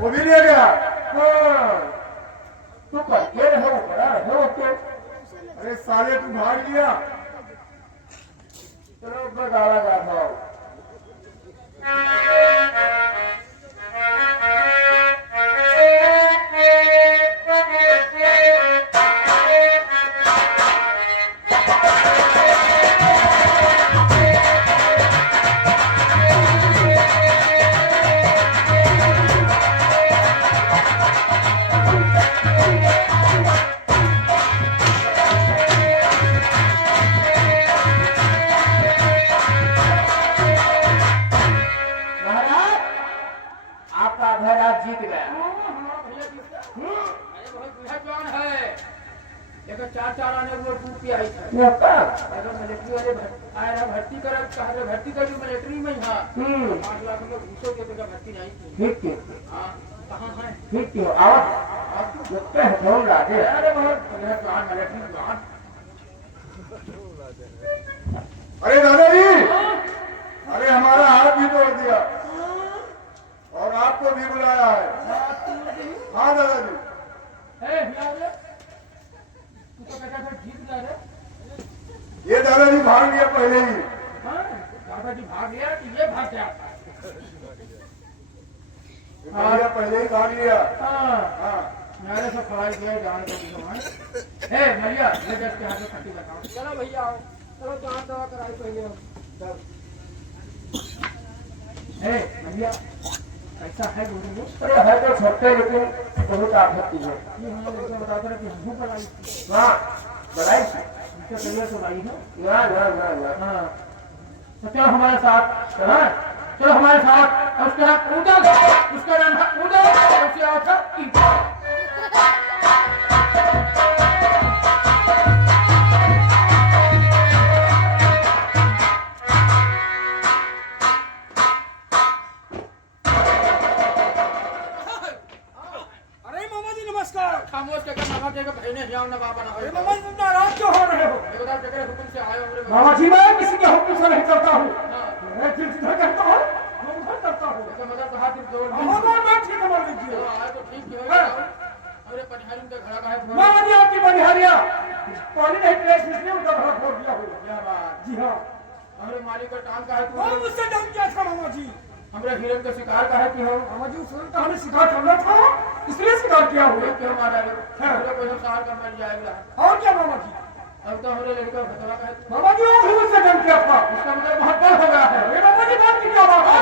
वो भी ले गया। तू करके रहे हो, बड़ा रहे हो के। अरे साले तू भाग लिया। चलो मैं गाला गाता हूँ। जीत गया। चार चार आने वो टूट के आई था। मिलिट्री वाले आया भर्ती कर भर्ती कर मिलिट्री में यहाँ 5 लाख में घूसो के तो भर्ती नहीं थी। ठीक ठीक कहाँ है? ठीक क्यों आवाज लगते हैं फोन लागे। अरे बहुत मिलिट्री जवान। अरे दादाजी, अरे हमारा हाथ भी तोड़ दिया और आपको भी बुलाया है। हाँ दादाजी। जीत गया। ये दादाजी भाग लिया पहले ही। दादाजी भाग लिया कि ये भाग गया? पहले ही भाग लिया। मेरे से खड़ा किया जान का भैया ले के हाथ में खट्टी बताओ। चलो भैया आओ, चलो जान दवा कराई पहले। भैया ऐसा है बोलेंगे? अरे है तो छोटे लेकिन बहुत आपत्ति है। ये हम लोग बताते रहे कि हमको बनाई थी। हाँ बनाई थी। इसके पहले तो लाई है ना ना ना ना। हाँ तो चलो हमारे साथ। चलो हमारे साथ। उसका नाम उदय, उसका नाम है उदय, उससे आओ था खामोश के नवा के बहने जाओ ना बाबा ना। अरे मामा तुम नाराज क्यों हो रहे हो? एक जगह हुक्म से आए हो। मामा जी मैं किसी के हुक्म से नहीं करता हूँ। मैं फिर सीधा कहता हूँ, मैं उधर करता हूँ। इसका मतलब कहा कि जोर मैं ठीक है, मान लीजिए। आए तो ठीक ही होगा। अरे पनिहारी का घड़ा का है। मामा जी आपकी पनिहारियाँ पानी नहीं प्लेस इसलिए उनका घड़ा फोड़ दिया होगा। क्या बात? जी हाँ। हमारे मालिक का टांग का है। कौन मुझसे डर गया था मामा जी? हमारे हिरन का शिकार का है कि हो? मामा जी उस का हमें शिकार करना था इसलिए शिकार किया हुआ। क्यों मारा है? कोई शिकार कर मर जाएगा। और क्या मामा जी? अब तो हमारे लड़का भटवा का है। मामा जी वो भी मुझसे डर गया था। इसका मतलब बहुत डर हो गया है। अरे मामा जी बात की क्या बात है?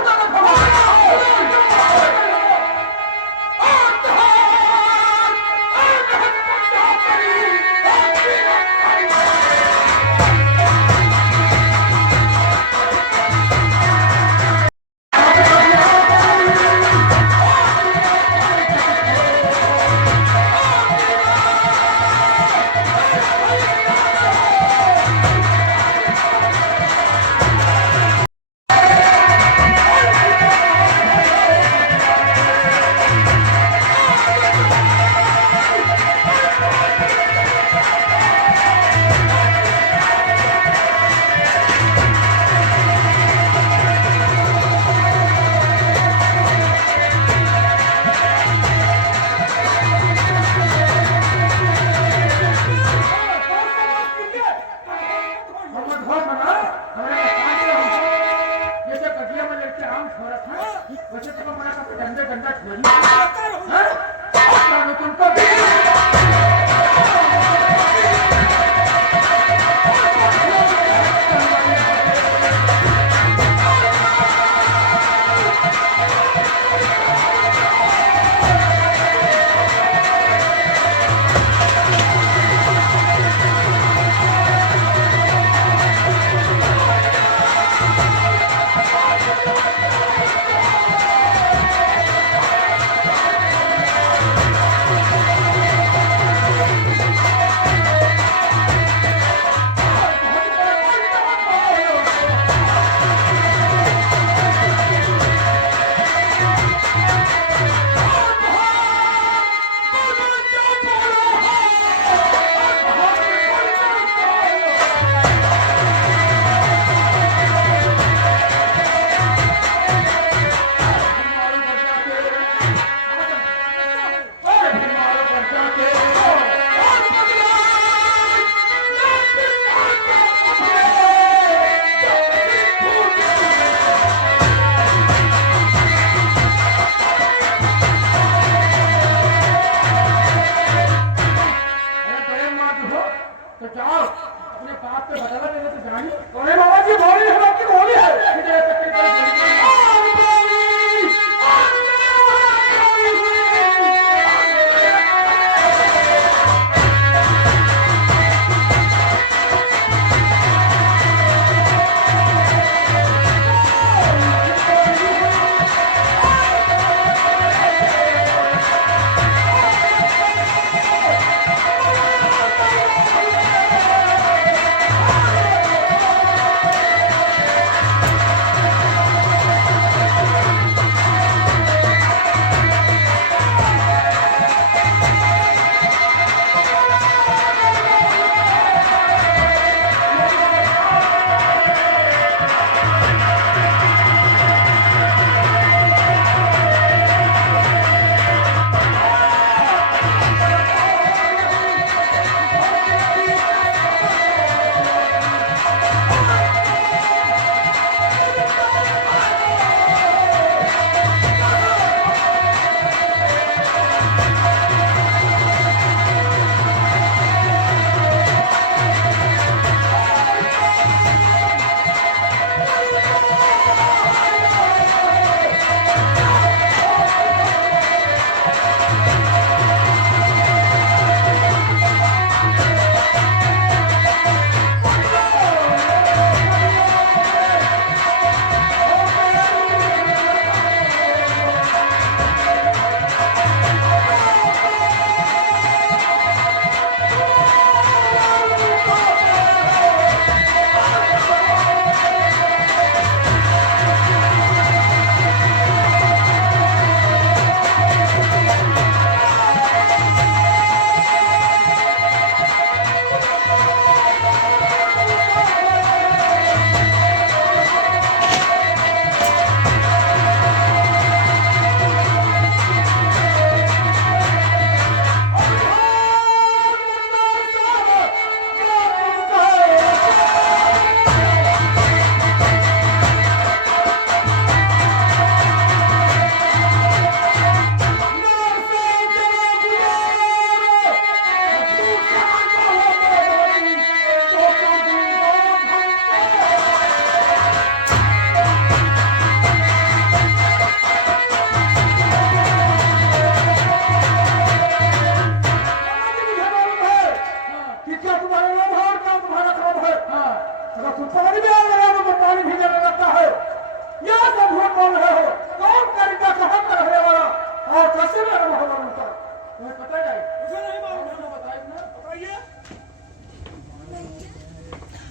तुम्हें पता है? मुझे नहीं मालूम है। बताइए ना। बताइए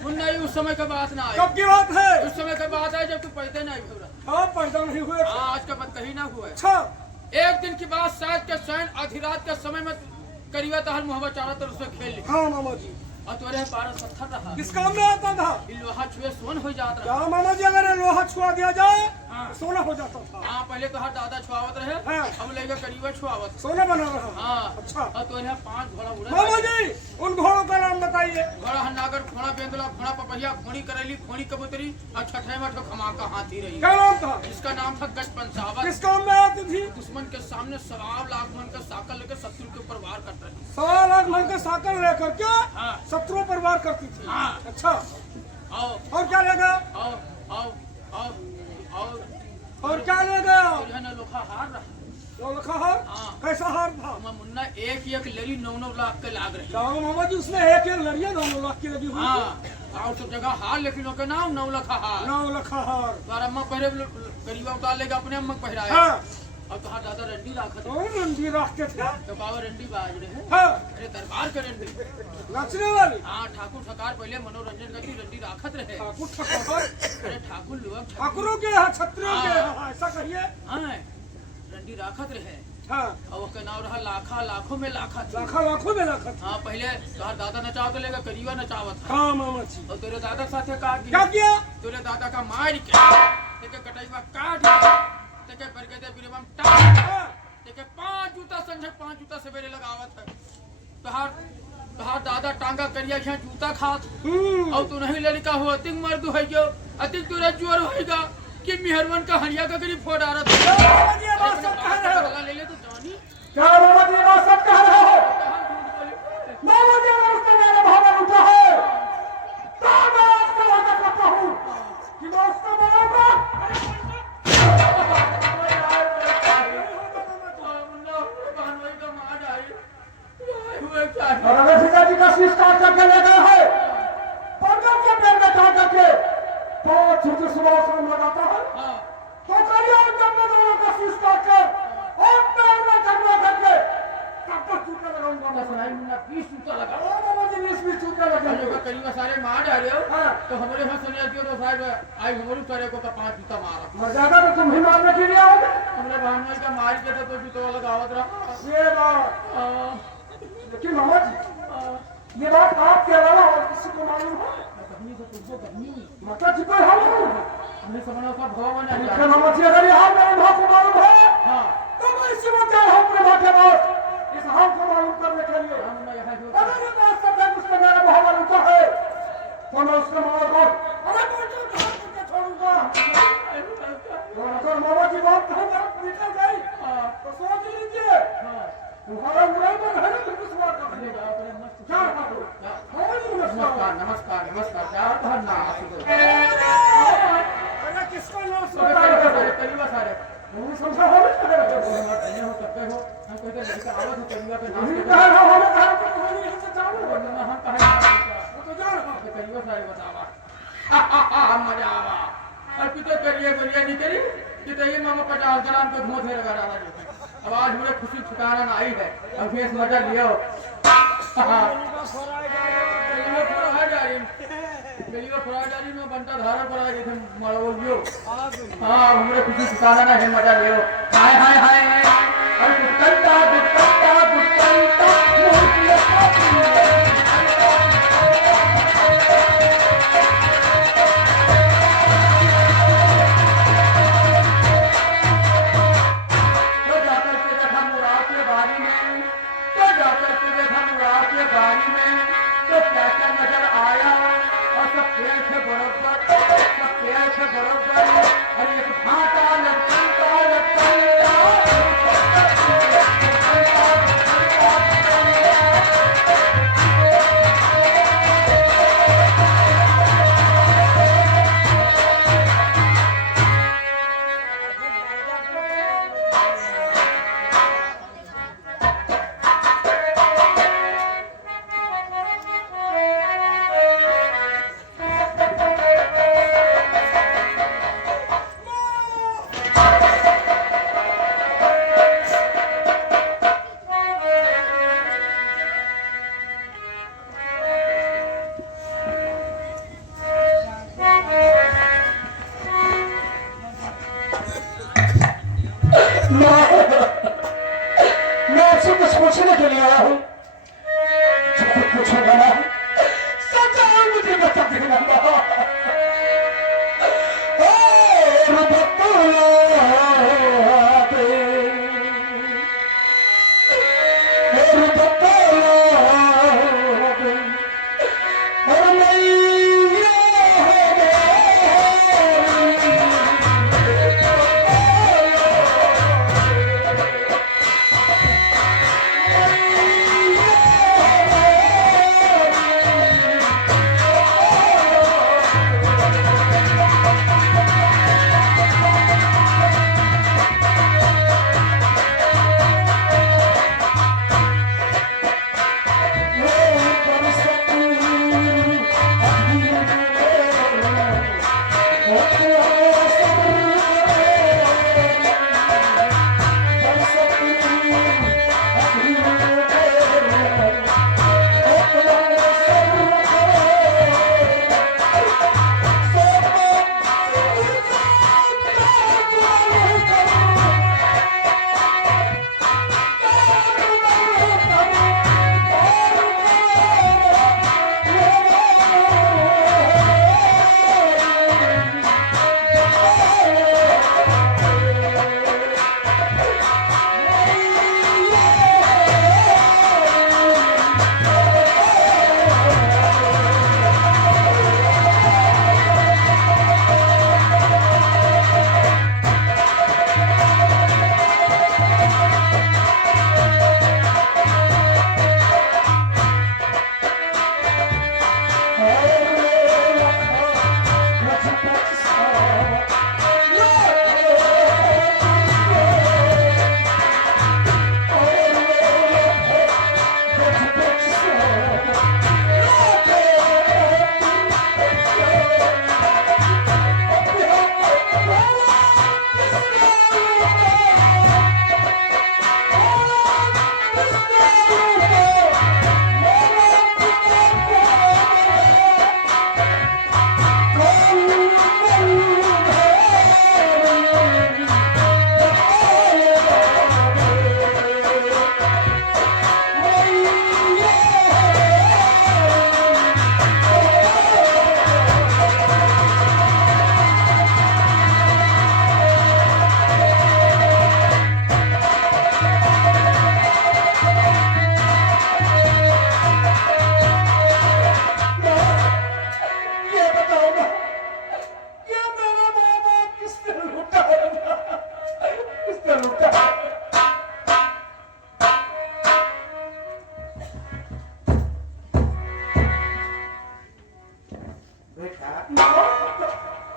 नहीं, उस समय का बात ना आई। कब की बात है? उस समय का बात है जब तू पैदा नहीं हुआ। हाँ पैदा नहीं हुए। आज का बात कहीं ना हुआ। अच्छा एक दिन की बात, शायद के सैन आधी रात के समय में करीबा तहल मोहब्बत चारों तरफ से खेल ली हाँ मामा जी। और तुम्हारे 12-17 रहा। किस काम में आता था? ये लोहा छुए सोन हो जाता क्या रहा। मामा जी अगर लोहा छुआ दिया जाए हाँ। तो सोना हो जाता था। हाँ, पहले तो हर दादा छुआवत रहे। हाँ। अब लेगा करीबा छुआवत। सोना बना रहा। हाँ। अच्छा और तुम्हारे 5 घोड़ा उड़े। मामा जी उन घोड़ों का नाम बताइए। घोड़ा हन्नागर, घोड़ा बेंदला, घोड़ा पपहिया, घोड़ी करेली, घोड़ी कबूतरी और छठे में खमाका हाथी रही। क्या नाम था? इसका नाम था गज पंचावत। किस काम में आती थी? दुश्मन के सामने 1.25 लाख मन का साकल लेकर शत्रु के ऊपर वार करता है। 1.25 लाख मन के साकल लेकर के हाँ। शत्रु पर वार करती थी। हाँ। अच्छा आओ और क्या लेगा? आओ आओ आओ आओ। और क्या लेगा? और है ना लोखा हार रहा। जो लिखा हार? हाँ। कैसा हार था? मुन्ना एक लड़ी 9-9 लाख के लाग रही। क्या मामा जी उसमें एक लड़िया 9 लाख की लगी हुई थी। हाँ, और सब जगह हार, लेकिन लोग के नाम 9 लाख हार। 9 लाख हार। तो अम्मा पहले गरीबा उतार लेगा, अपने अम्मा पहराए। हाँ। और तो दादा रंडी राखत। कौन रंडी रखते थे? तो कावा रंडी बाज रहे हैं। हाँ। अरे दरबार के रंडी। नाचने वाली? हाँ, ठाकुर ठकार पहले मनोरंजन करती रंडी राखत रहे। ठाकुर ठाकुर। अरे ठाकुर लोग ठाकुरों के यहाँ क्षत्रियों के यहाँ ऐसा कहिए। हाँ, रंडी राखत रहे। हाँ। और उसका नाम रहा लाखा, लाखों में लाखा थी। लाखों में लाखा था। हाँ, पहले तोहर दादा नचाव तो लेगा, करीबा नचावत था। हाँ मामा जी। और तेरे दादा के साथ क्या किया? तेरे दादा का मार के तेके कटाईवा काट तेके बरगदे बिरबम टाट तेके 5 जूता संझक 5 जूता सवेरे लगावत है। तोहार दादा टांगा करिया यहाँ जूता खात। और तू नहीं लड़का हो, अतिक मर्द है जो अतिक तुरा जोर होएगा कि मेहरवन का हरिया का गरीब फोड़ आ रहा था। ले ले तो जानी क्या मामा जी बात सब कह रहे हो? मामा जी ने उसने मेरा भाव उठा है, तो मैं आपसे वादा करता हूँ कि मैं उसको मारूंगा। और अगर सीताजी का शीश काट करके ले गए है, पकड़ के पेड़ में काट करके 5 छुट्टी सुबह शाम लगाता है, तो करिए जब मैं दोनों का शीश काट कर और पेड़ में चढ़वा करके तब तक चूते लगाऊंगा। मुन्ना 20 जूता लगा। ओ मामा जी 20 चूते लगेंगे। करीबा सारे मार डाले हो। हाँ। तो हमारे यहाँ सुनिया दियो तो साहब आई हमारे करे को का 5 जूता मारा। मर्यादा तो तुम ही मारने के लिए आओगे। हमने बहनोई का मार के तो जूता लगावत रहा। ये बात लेकिन मामा जी ये बात आपके अलावा और किसी को मालूम है? मतलब जी कोई हाल नहीं है। हमने समझा का भगवान है। लेकिन मामा जी अगर ये हाल मेरे भाव को मालूम है, हाँ, तो मैं इसी में तैयार हूँ अपने भाव के पास इस हाल को मालूम करने के लिए। हम यहाँ जो अगर ये बात सब है उसमें मेरा भाव मालूम है, तो मैं उसके मालूम को अरे बोलते कहाँ करके छोड़ूंगा। और अगर मामा जी बात कहीं तरफ निकल गई तो सोच लीजिए तुम्हारा मुराद तो है ना विश्वास करने का। क्या नमस्कार नमस्कार नमस्कार। क्या धरना अरे किसको नाम करीबा सारे समझा हो हो सकते हो। हम कोई लड़का आवत हो करीबा पे नाम हम कहे करीबा सारे बतावा मजा आवा। और कितो करिए बोलिए नहीं करी कि तो ये मामा 50 ग्राम को धो थे लगा रहा। अब आज मुझे खुशी ठिकाना ना आई है। अब फेस मजा लियो। में बनता धारा पर आ गए मड़ोलियो। हाँ, हमरे खुशी ठिकाना ना है, मजा लियो। हाय हाय हाय हाय गुटकंता गुटकंता गुटकंता बारी में तो क्या क्या नजर आया और सब पेड़ से बरोबर, सब पेड़ से बरोबर। अरे एक भाटा लटकता लटकता तुमसे कुछ पूछने के लिए आया हूँ। जो कुछ पूछेगा ना, सच मुझे बता देना।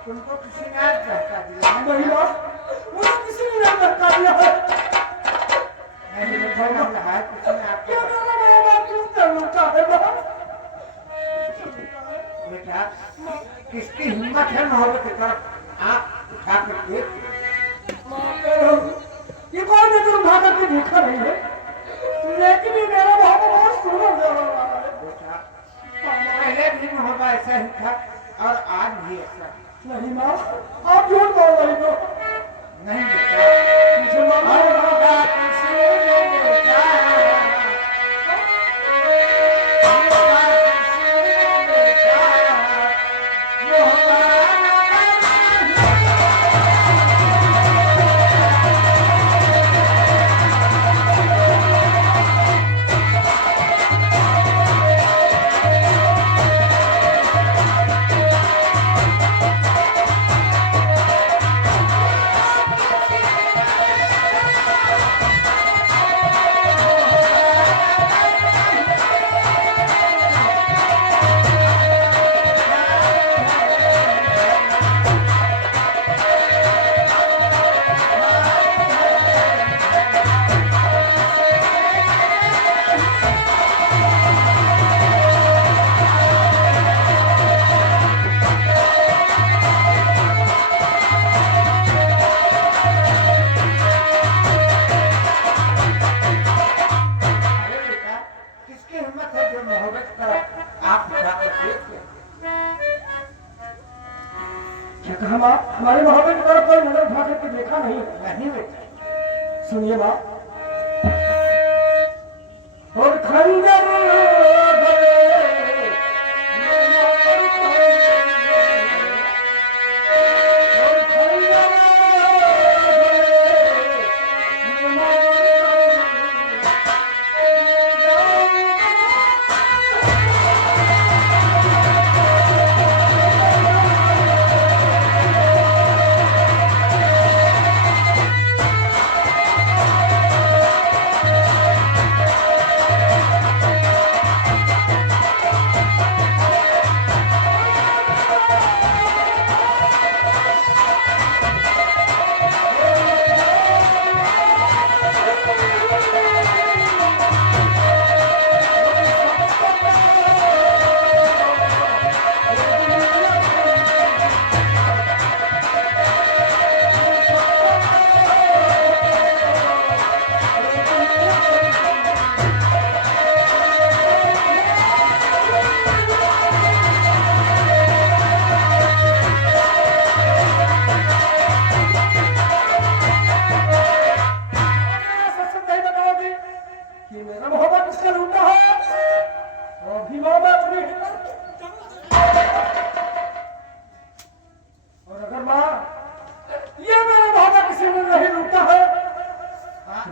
तुमको किसी ने आज धक्का दिया है? नहीं ना, मुझे किसी ने नहीं धक्का दिया है। नहीं मुझे लग रहा है किसी ने आपको क्या मेरा बाबा क्यों कर लूटा है ना? बेटा किसकी हिम्मत है मोहब्बत की तरफ आप उठा कर देख। ये कौन है जो उठा करके देखा नहीं है? लेकिन ये मेरा बाबा बहुत सुंदर लग रहा है। बेटा पहले भी मोहब्बत ऐसा ही था और आज भी ऐसा है। नहीं माँ, आप झूठ बोल रही हो। नहीं बेटा मुझे माँ होगा किसी ने बेटा होगा किसी ने बेटा वो होगा किसकी हिम्मत है जो मोहब्बत का आप उठा कर देख लें? क्या कहा माँ? हमारी मोहब्बत की तरफ कोई नजर उठा करके देखा नहीं। नहीं बेटा सुनिए माँ,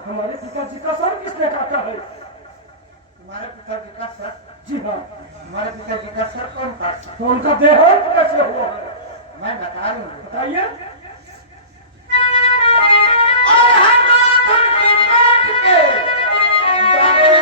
हमारे पिताजी का सर किसने काटा है? तुम्हारे पिताजी का सर? जी हाँ। तुम्हारे पिताजी का सर कौन काटता? तो उनका देहांत कैसे हुआ है? मैं बता रही हूँ। बताइए। और हम उनके पेट के दाने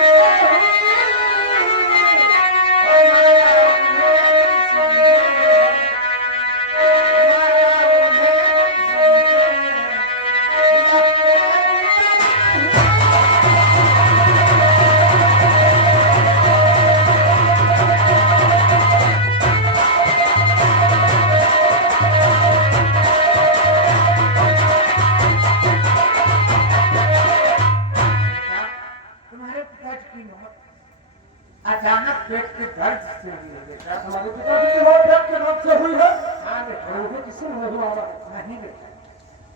तुम्हारे पिताजी की मौत अचानक पेट के दर्द से हुई है बेटा। हमारे पिताजी की मौत पेट के दर्द से हुई है। हाँ बेटा। और वो किसी ने नहीं मारा। नहीं बेटा।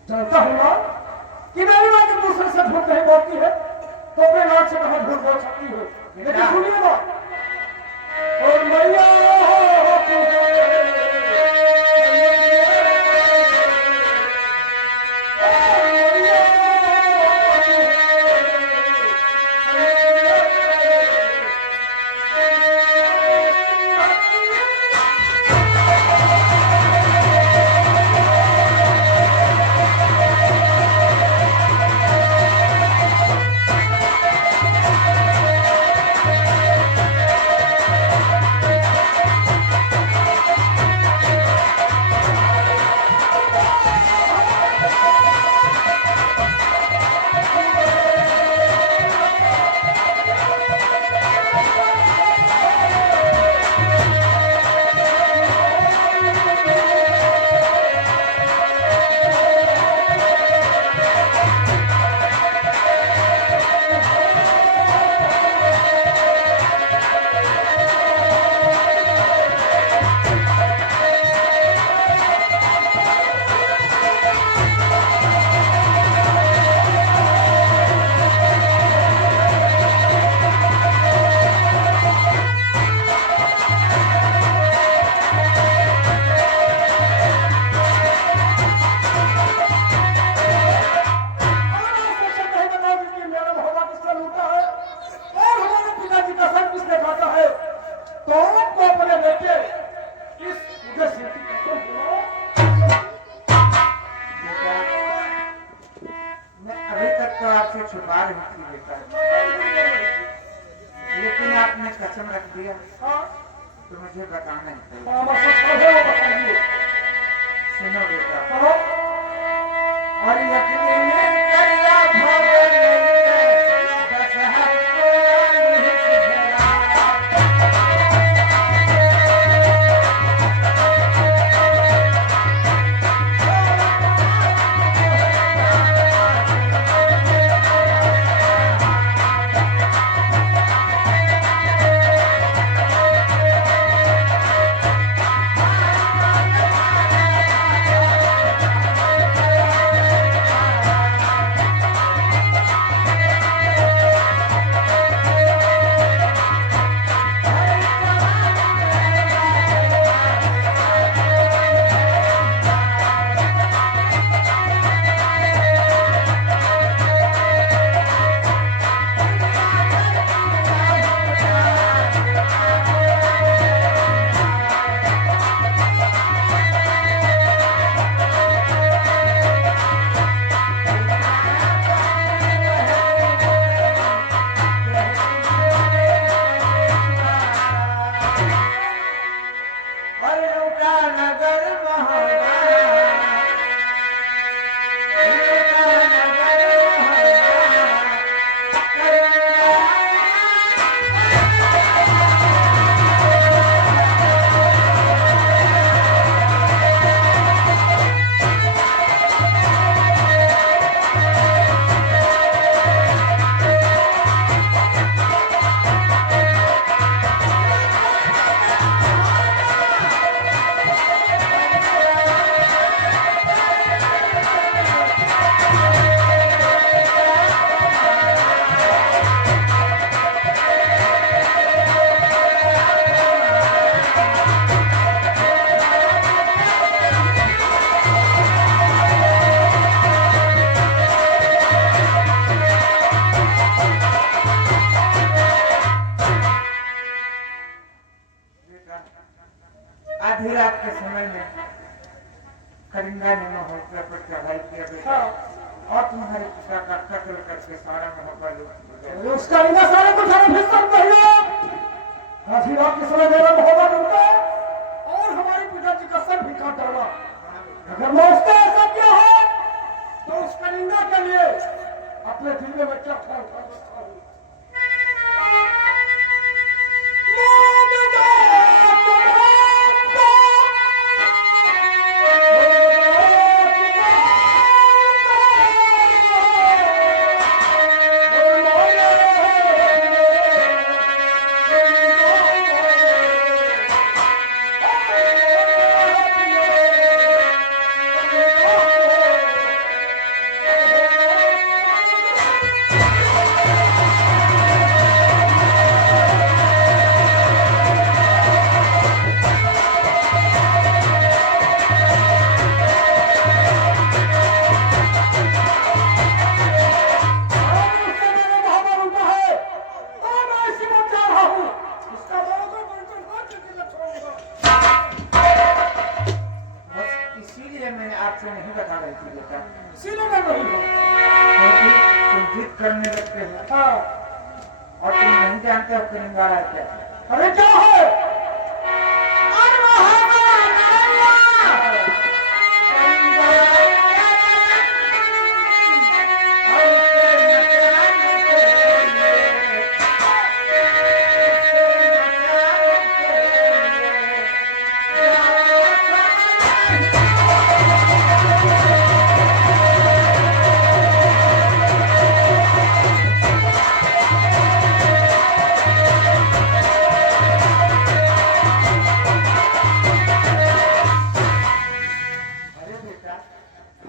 जानता हूँ ना कि मेरी माँ के दूसरे से भूख नहीं बोलती है तो अपने नाक से कहाँ भूख बोल सकती है। लेकिन सुनिए ना, और मैया आपसे छुपा रही थी बेटा, लेकिन आपने कसम रख दिया तो मुझे बताना ही चाहिए। सुनो बेटा, और यकीन करिया भवन दशहरा कलिंगा ने महोत्सव पर चढ़ाई किया बेटा और तुम्हारे पिता का कत्ल करके सारा महोत्सव लूट लिया। उसका इतना सारा तो सारा फिर सब पहले काफी रात के समय मेरा मोहब्बत उनका और हमारे पिताजी का सर भी काट डाला। अगर मैं उसका ऐसा किया है तो उस कलिंगा के लिए अपने दिल में मैं क्या ख्याल कर सकता हूँ। आपसे नहीं बता रही थी बेटा, सीने में नहीं हो क्योंकि तुम जिद करने लगते हो हाँ। और तुम नहीं जानते हो कलिंगाड़ा क्या है। अरे क्या है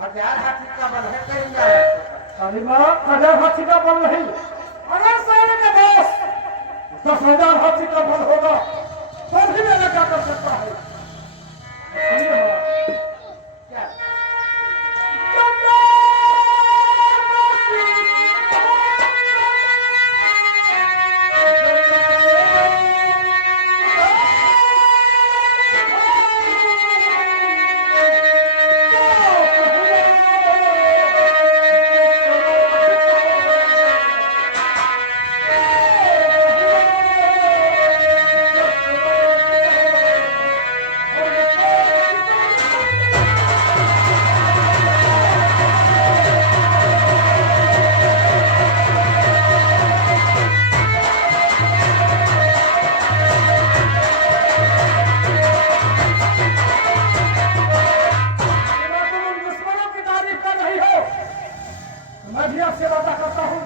हजार हाथी का बल है कलिंगाड़ा। अरे माँ 1000 हाथी का बल नहीं, अगर सारे का देश 10,000 हाथी का बल होगा तो भी मेरा क्या कर सकता है। सुनिए माँ, क्या मैं भी आपसे वादा करता हूँ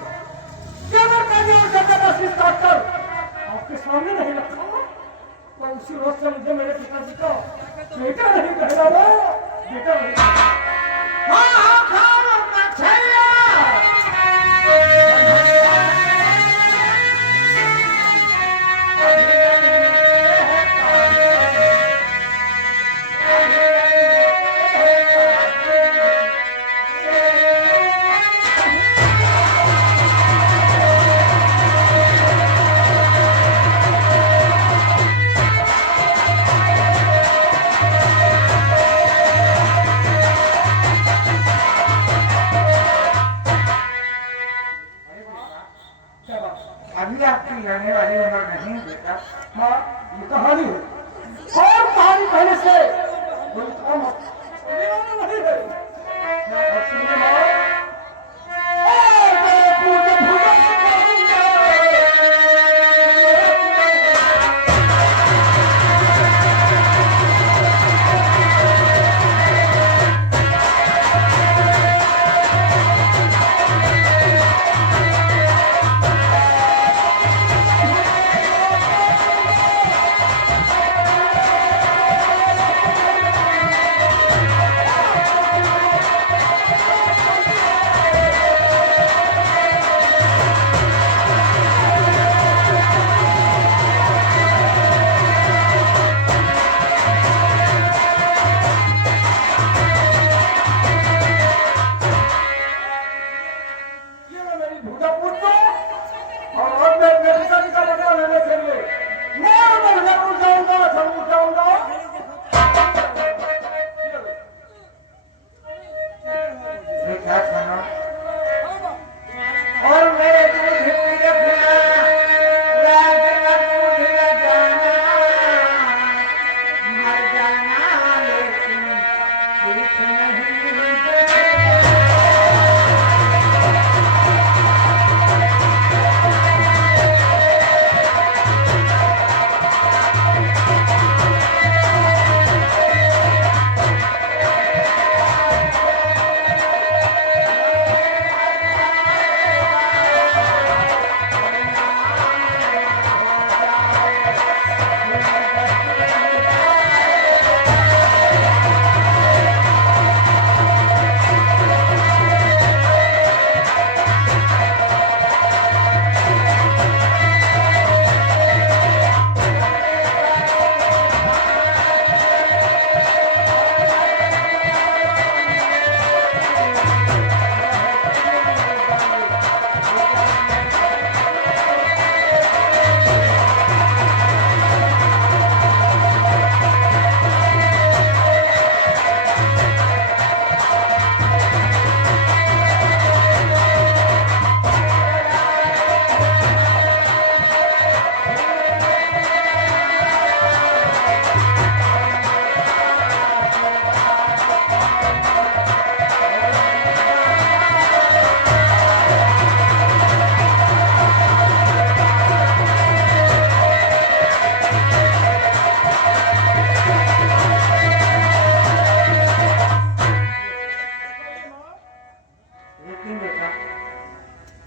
कि अगर मैंने उस जगह का शीश काटकर आपके सामने नहीं रखा तो उसी रोज से मुझे मेरे पिताजी का बेटा नहीं कहना वो बेटा नहीं अभी आपकी लड़ने वाली उम्र नहीं है बेटा। माँ ये कहानी है और कहानी कहने से कोई काम होने वाला नहीं है। और सुनिए माँ,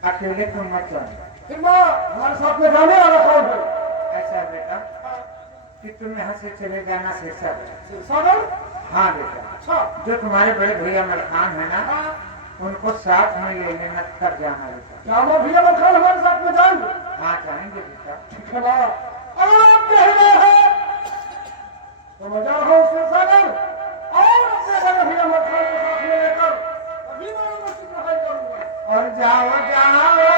अकेले तुम मत जाना। फिर माँ हमारे साथ में जाने वाला कौन है? ऐसा बेटा कि तुम यहाँ से चले जाना शीर्षक। सागर? हाँ बेटा, अच्छा। जो तुम्हारे बड़े भैया मलखान है ना, हाँ। उनको साथ में ले लेना, तब जाना बेटा। क्या वो भैया मलखान हमारे साथ में जाएंगे? हाँ जाएंगे बेटा। ठीक है माँ, अगर आप कहना है तो मैं जा रहा हूँ शिवसागर और अपने बड़े भैया मलखान को साथ में लेकर अभी मैं उनकी पढ़ाई करूंगा। और जाओ जाओ